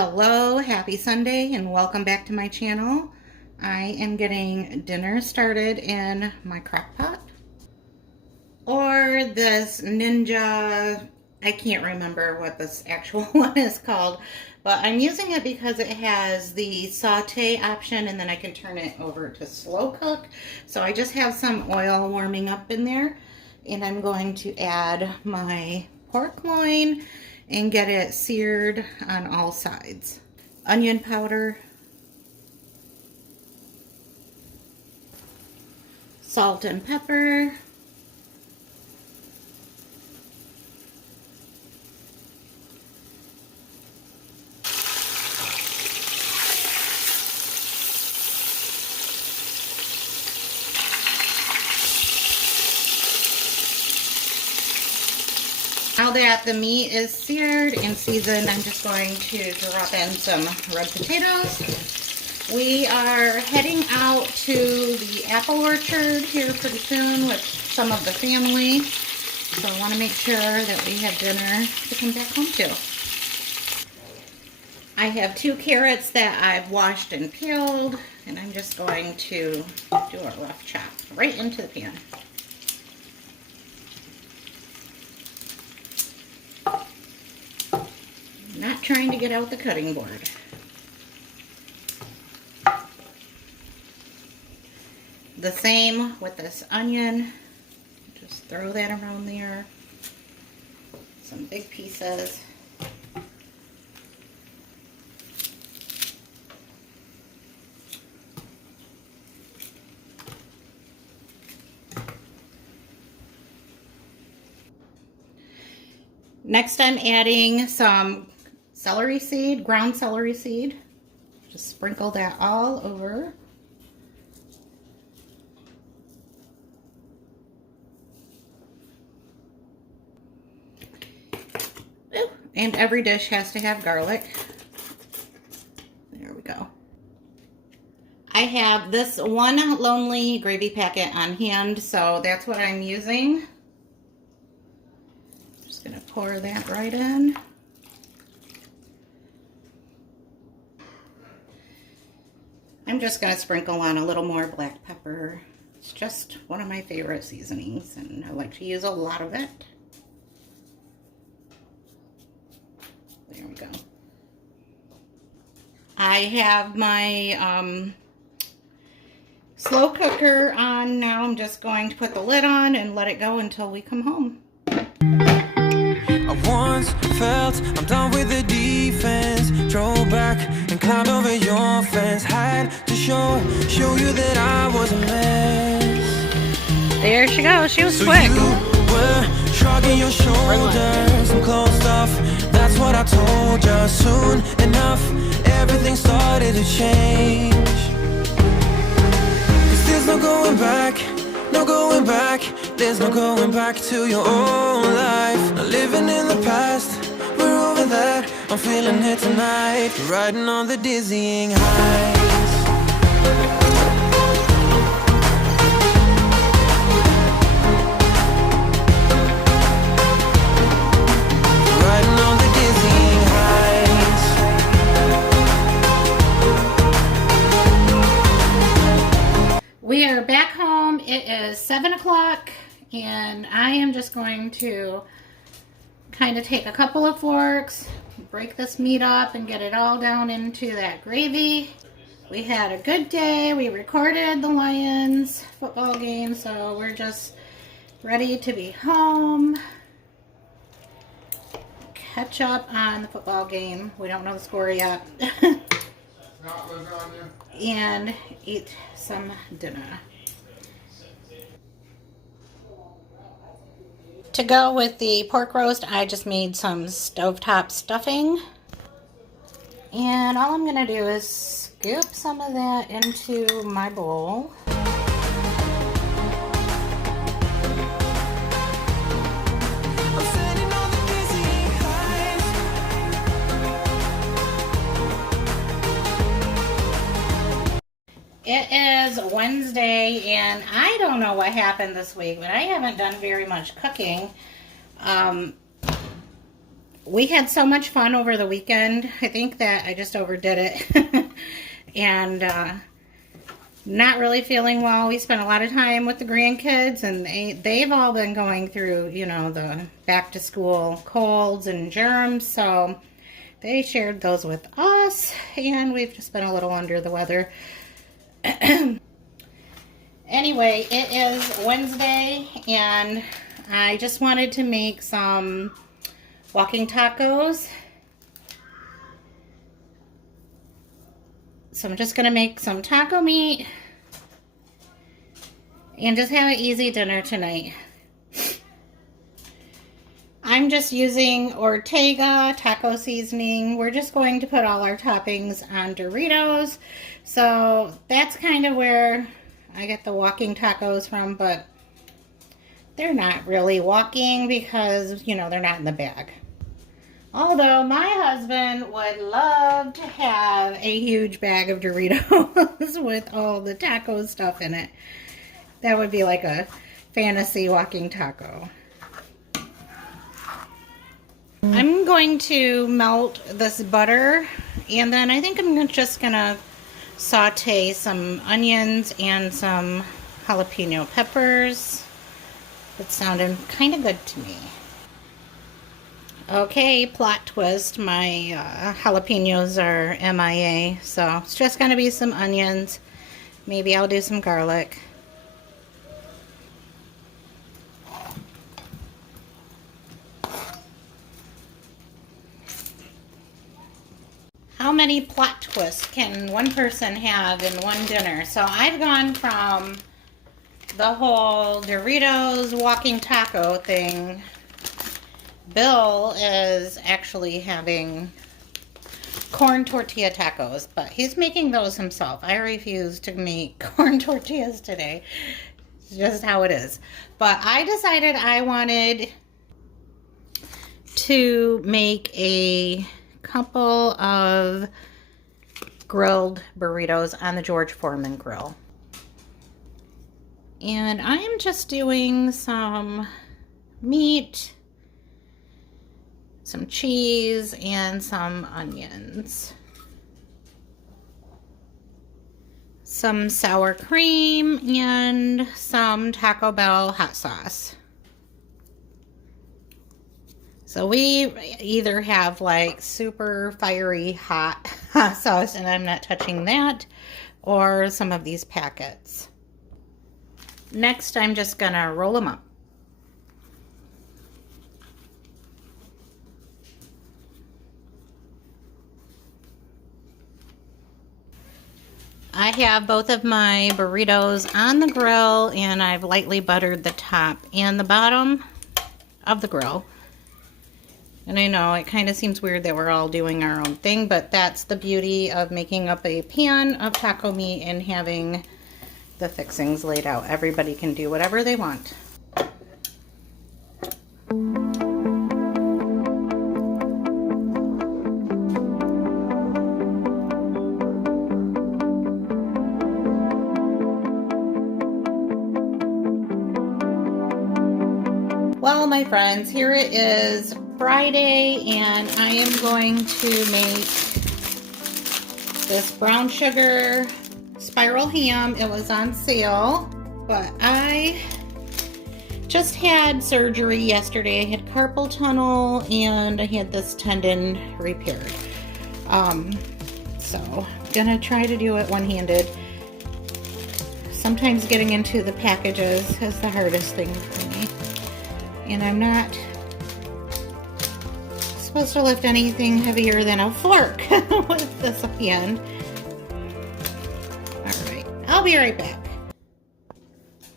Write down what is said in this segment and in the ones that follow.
Hello, happy Sunday, and welcome back to my channel. I am getting dinner started in my crock pot. Or this Ninja, I can't remember what this actual one is called, but I'm using it because it has the saute option and then I can turn it over to slow cook. So I just have some oil warming up in there, and I'm going to add my pork loin and get it seared on all sides. Onion powder, salt and pepper, now that the meat is seared and seasoned, I'm just going to drop in some red potatoes. We are heading out to the apple orchard here pretty soon with some of the family. So I want to make sure that we have dinner to come back home to. I have 2 carrots that I've washed and peeled, and I'm just going to do a rough chop right into the pan. Not trying to get out the cutting board. The same with this onion. Just throw that around there. Some big pieces. Next, I'm adding some celery seed, ground celery seed. Just sprinkle that all over. Ooh, and every dish has to have garlic. There we go. I have this one Lonely gravy packet on hand, so that's what I'm using. Just gonna pour that right in. I'm just going to sprinkle on a little more black pepper. It's just one of my favorite seasonings, and I like to use a lot of it. There we go. I have my slow cooker on now. I'm just going to put the lid on and let it go until we come home. I once felt I'm done with the defense. Drove back and climbed over your fence. Had to show you that I was a mess. There she goes. She was So quick. you were shrugging your shoulders and closed off. That's what I told you. Soon enough, everything started to change. 'Cause there's no going back, no going back. There's no going back to your old life. Not living in the past, we're over that. I'm feeling it tonight, riding on the dizzying heights. Riding on the dizzying heights. We are back home. It is 7 o'clock, and I am just going to kind of take a couple of forks, break this meat up, and get it all down into that gravy. We had a good day. We recorded the Lions football game, so we're just ready to be home. Catch up on the football game. We don't know the score yet. And eat some dinner. To go with the pork roast, I just made some stovetop stuffing. And all I'm going to do is scoop some of that into my bowl. It is Wednesday, and I don't know what happened this week, but I haven't done very much cooking. we had so much fun over the weekend. I think that I just overdid it. And not really feeling well. We spent a lot of time with the grandkids, and they've all been going through, you know, the back to school colds and germs. So they shared those with us, and we've just been a little under the weather. Anyway, it is Wednesday, and I just wanted to make some walking tacos. So I'm just going to make some taco meat and just have an easy dinner tonight. I'm just using Ortega taco seasoning. We're just going to put all our toppings on Doritos. So that's kind of where I get the walking tacos from, but they're not really walking because, you know, they're not in the bag. Although my husband would love to have a huge bag of Doritos with all the taco stuff in it. That would be like a fantasy walking taco. I'm going to melt this butter, and then I think I'm just gonna saute some onions and some jalapeno peppers. It sounded kind of good to me. Okay, plot twist, my jalapenos are MIA, so it's just going to be some onions. Maybe I'll do some garlic. How many plot twists can one person have in one dinner? So I've gone from the whole Doritos walking taco thing. Bill is actually having corn tortilla tacos, but he's making those himself. I refuse to make corn tortillas today. It's just how it is. But I decided I wanted to make a couple of grilled burritos on the George Foreman grill. And I am just doing some meat, some cheese, and some onions. Some sour cream and some Taco Bell hot sauce. So we either have like super fiery hot sauce, and I'm not touching that, or some of these packets. Next, I'm just gonna roll them up. I have both of my burritos on the grill, and I've lightly buttered the top and the bottom of the grill. And I know it kind of seems weird that we're all doing our own thing, but that's the beauty of making up a pan of taco meat and having the fixings laid out. Everybody can do whatever they want. Well, my friends, here it is Friday, and I am going to make this brown sugar spiral ham. It was on sale, but I just had surgery yesterday. I had carpal tunnel, and I had this tendon repaired. So I'm gonna try to do it one-handed. Sometimes getting into the packages is the hardest thing for me. And I'm not supposed to lift anything heavier than a fork with this hand. Alright, I'll be right back.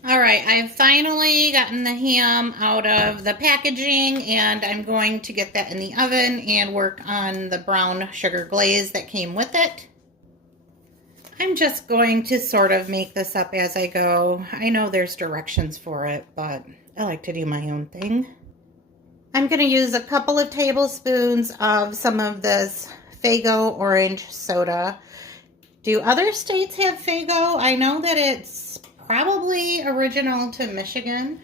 Alright, I've finally gotten the ham out of the packaging, and I'm going to get that in the oven and work on the brown sugar glaze that came with it. I'm just going to sort of make this up as I go. I know there's directions for it, but I like to do my own thing. I'm going to use a couple of tablespoons of some of this Faygo orange soda. Do other states have Faygo? I know that it's probably original to Michigan,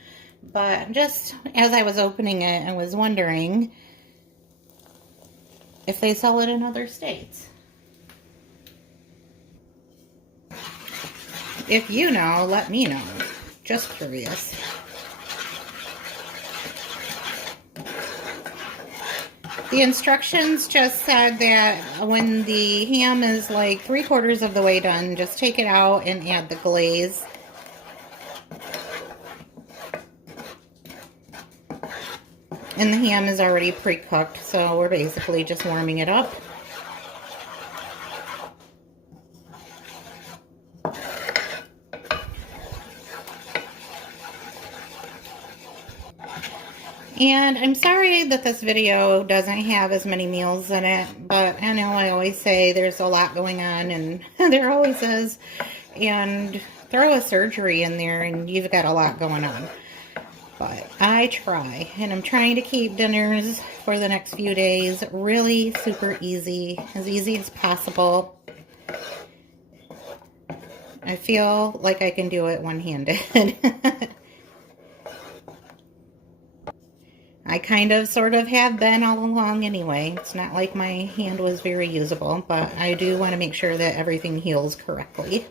but just as I was opening it, I was wondering. if they sell it in other states. If you know, let me know. Just curious. The instructions just said that when the ham is like 3/4 of the way done, just take it out and add the glaze. And the ham is already pre-cooked, so we're basically just warming it up. And I'm sorry that this video doesn't have as many meals in it, but I know I always say there's a lot going on, and there always is. And throw a surgery in there and you've got a lot going on. But I try, and I'm trying to keep dinners for the next few days really super easy as possible. I feel like I can do it one-handed. I kind of sort of have been all along anyway. It's not like my hand was very usable, but I do want to make sure that everything heals correctly.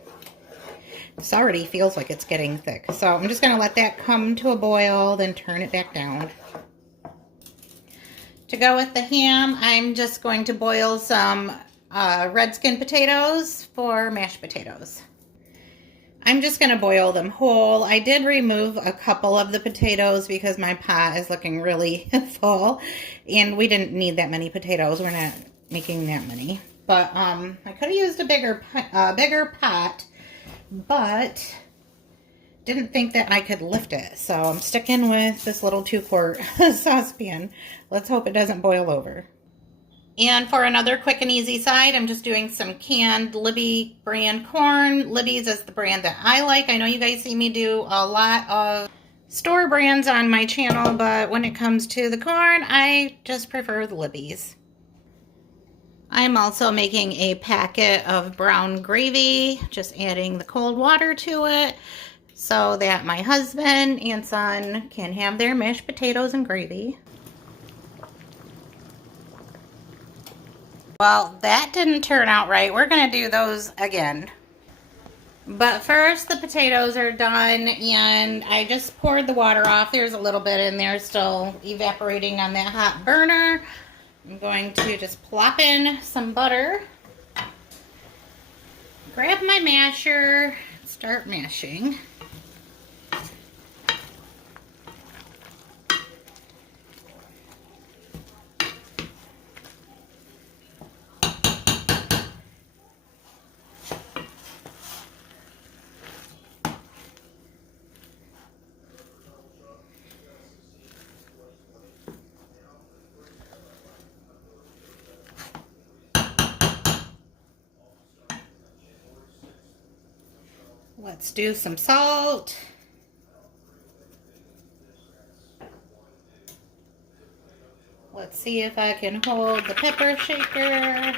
This already feels like it's getting thick, so I'm just going to let that come to a boil, then turn it back down. To go with the ham, I'm just going to boil some red skin potatoes for mashed potatoes. I'm just going to boil them whole. I did remove a couple of the potatoes because my pot is looking really full, and we didn't need that many potatoes. We're not making that many. But I could have used a bigger pot, but didn't think that I could lift it. So I'm sticking with this little 2-quart saucepan. Let's hope it doesn't boil over. And for another quick and easy side, I'm just doing some canned Libby brand corn. Libby's is the brand that I like. I know you guys see me do a lot of store brands on my channel, but when it comes to the corn, I just prefer the Libby's. I'm also making a packet of brown gravy, just adding the cold water to it so that my husband and son can have their mashed potatoes and gravy. Well, that didn't turn out right. We're going to do those again. But first, the potatoes are done, and I just poured the water off. There's a little bit in there still evaporating on that hot burner. I'm going to just plop in some butter. Grab my masher, start mashing. Let's do some salt. Let's see if I can hold the pepper shaker.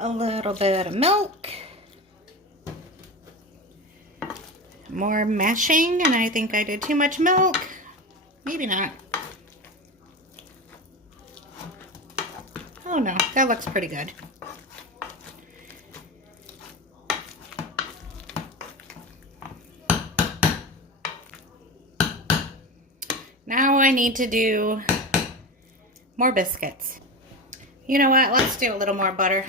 A little bit of milk. More mashing, and I think I did too much milk. Maybe not. Oh no, that looks pretty good. Now I need to do more biscuits. You know what? Let's do a little more butter.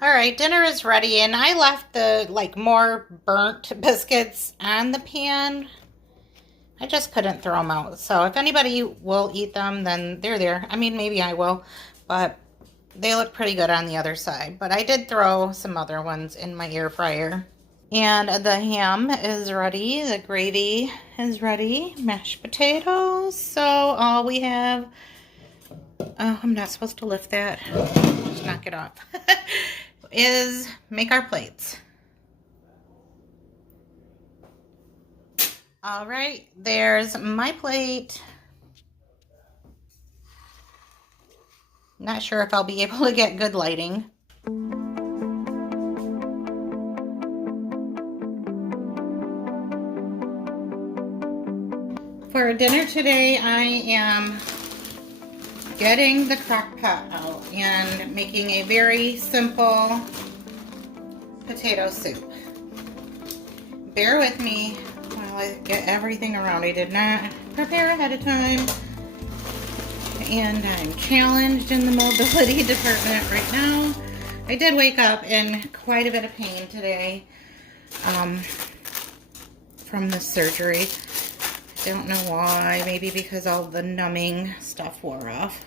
All right, dinner is ready, and I left the more burnt biscuits on the pan. I just couldn't throw them out. So if anybody will eat them, then they're there. I mean, maybe I will, but they look pretty good on the other side. But I did throw some other ones in my air fryer. And the ham is ready. The gravy is ready. Mashed potatoes. So all we have... Oh, I'm not supposed to lift that. Just knock it off. Is make our plates. All right, there's my plate. Not sure if I'll be able to get good lighting. For dinner today, I am getting the crock pot out and making a very simple potato soup. Bear with me while I get everything around. I did not prepare ahead of time, and I'm challenged in the mobility department right now. I did wake up in quite a bit of pain today from the surgery. Don't know why, maybe because all the numbing stuff wore off.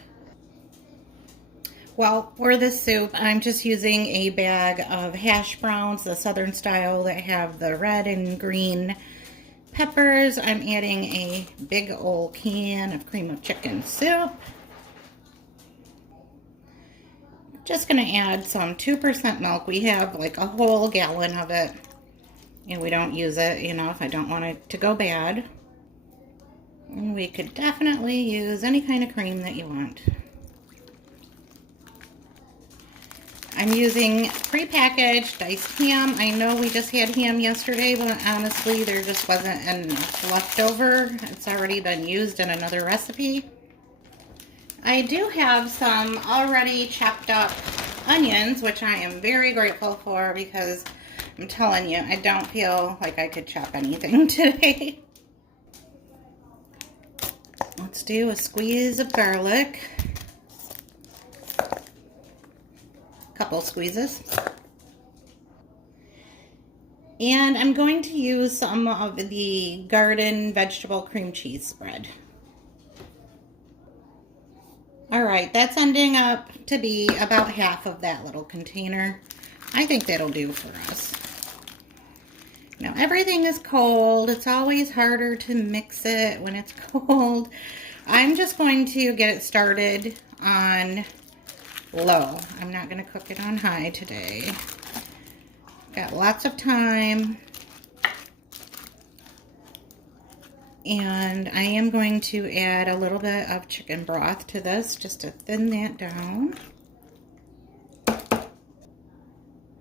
Well, for this soup, I'm just using a bag of hash browns, the southern style that have the red and green peppers. I'm adding a big old can of cream of chicken soup. Just gonna add some 2% milk. We have like a whole gallon of it, and we don't use it, you know, if I don't want it to go bad. And we could definitely use any kind of cream that you want. I'm using prepackaged diced ham. I know we just had ham yesterday, but honestly, there just wasn't enough left over. It's already been used in another recipe. I do have some already chopped up onions, which I am very grateful for because I'm telling you, I don't feel like I could chop anything today. Let's do a squeeze of garlic. Couple squeezes. And I'm going to use some of the garden vegetable cream cheese spread. All right, that's ending up to be about half of that little container. I think that'll do for us. Now, everything is cold. It's always harder to mix it when it's cold. I'm just going to get it started on low. I'm not going to cook it on high today. Got lots of time. And I am going to add a little bit of chicken broth to this just to thin that down.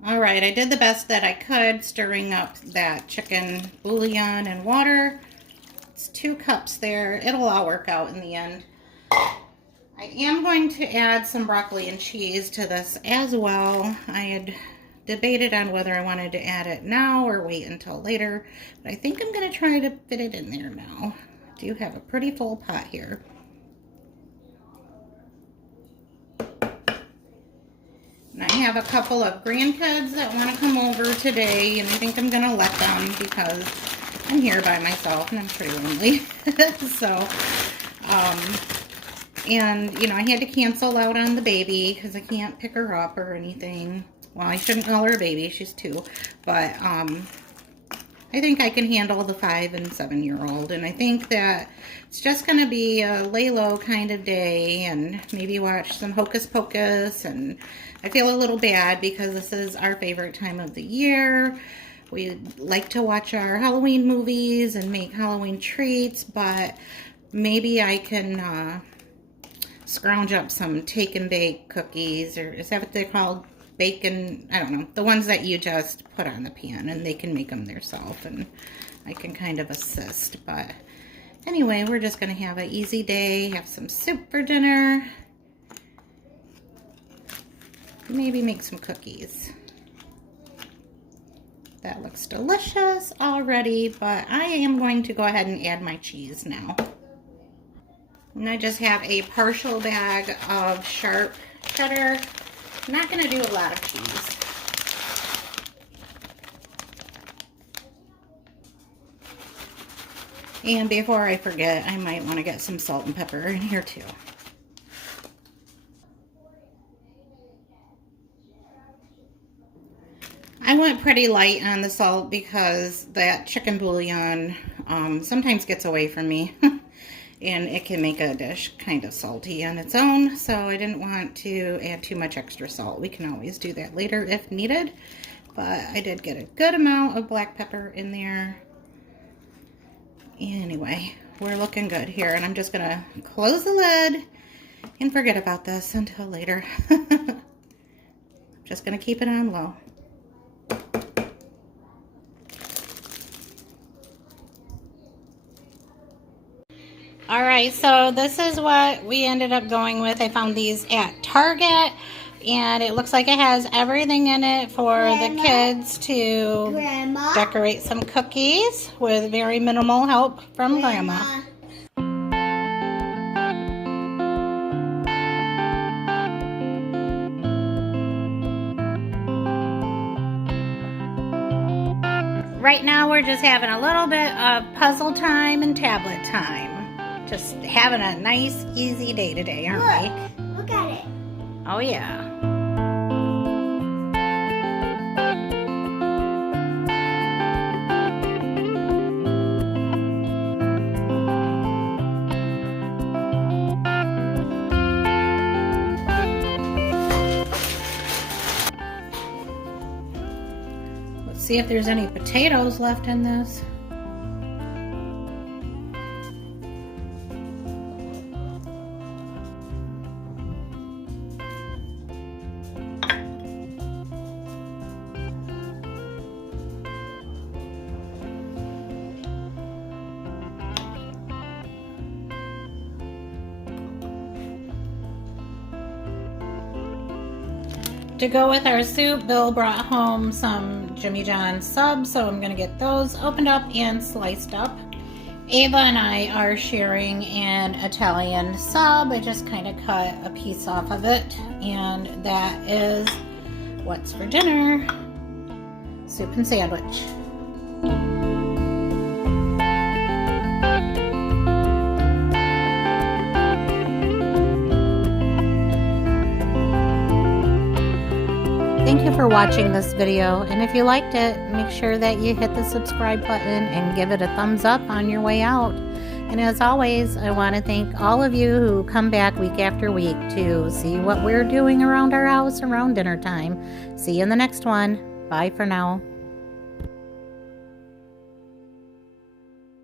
All right, I did the best that I could stirring up that chicken bouillon and water. It's 2 cups there. It'll all work out in the end. I am going to add some broccoli and cheese to this as well. I had debated on whether I wanted to add it now or wait until later, but I think I'm going to try to fit it in there now. I do have a pretty full pot here. And I have a couple of grandkids that want to come over today, and I think I'm going to let them because I'm here by myself and I'm pretty lonely. So, and, you know, I had to cancel out on the baby because I can't pick her up or anything. Well, I shouldn't call her a baby. She's 2. But I think I can handle the 5 and 7-year-old. And I think that it's just going to be a lay low kind of day and maybe watch some Hocus Pocus. And I feel a little bad because this is our favorite time of the year. We like to watch our Halloween movies and make Halloween treats, but maybe I can scrounge up some take and bake cookies, or is that what they're called? Bacon, I don't know, the ones that you just put on the pan and they can make them themselves, and I can kind of assist. But anyway, we're just going to have an easy day, have some soup for dinner, maybe make some cookies. That looks delicious already, but I am going to go ahead and add my cheese now. And I just have a partial bag of sharp cheddar. I'm not going to do a lot of cheese. And before I forget, I might want to get some salt and pepper in here too. I went pretty light on the salt because that chicken bouillon sometimes gets away from me. And it can make a dish kind of salty on its own, so I didn't want to add too much extra salt. We can always do that later if needed, but I did get a good amount of black pepper in there. Anyway, we're looking good here, and I'm just gonna close the lid and forget about this until later. Just gonna keep it on low. All right, so this is what we ended up going with. I found these at Target, and it looks like it has everything in it for the kids to decorate some cookies with very minimal help from Grandma. Right now we're just having a little bit of puzzle time and tablet time. Just having a nice, easy day today, aren't we? Look at it. Oh, yeah. Let's see if there's any potatoes left in this. To go with our soup, Bill brought home some Jimmy John subs, so I'm going to get those opened up and sliced up. Ava and I are sharing an Italian sub. I just kind of cut a piece off of it, and that is what's for dinner. Soup and sandwich. Thank you for watching this video, and if you liked it, make sure that you hit the subscribe button and give it a thumbs up on your way out. And as always, I want to thank all of you who come back week after week to see what we're doing around our house around dinner time. See you in the next one. Bye for now.